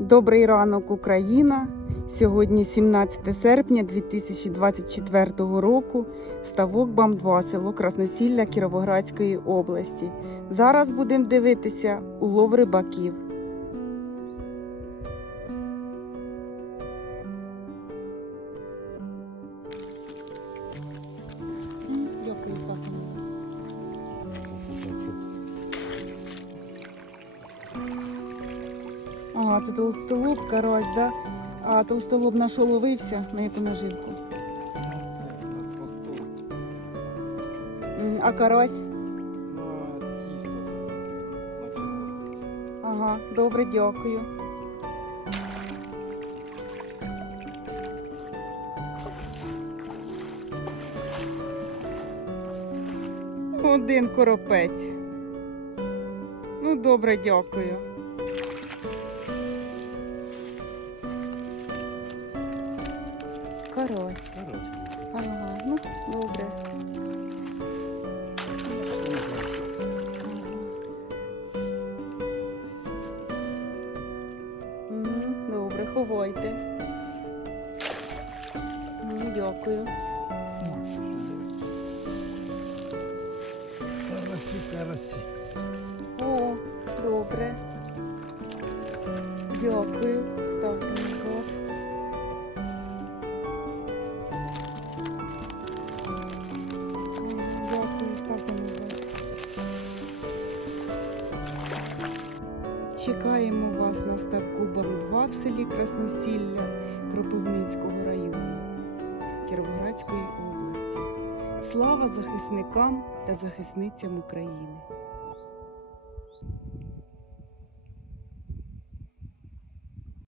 Добрий ранок, Україна! Сьогодні 17 серпня 2024 року. Ставок БАМ-2, село Красносілля Кіровоградської області. Зараз будемо дивитися улов рибаків. Ага, це толстолоб, карась, да? А толстолоб на що ловився, на яку наживку? А карась? Ага, добре, дякую. Один коропець. Ну, добре, дякую. Карась. Ага, ну, добре. Добре, ховайте. Дякую. О, добре. Дякую. Ставте назад. Чекаємо вас на ставку БАМ-2 в селі Красносілля Кропивницького району Кіровоградської області. Слава захисникам та захисницям України!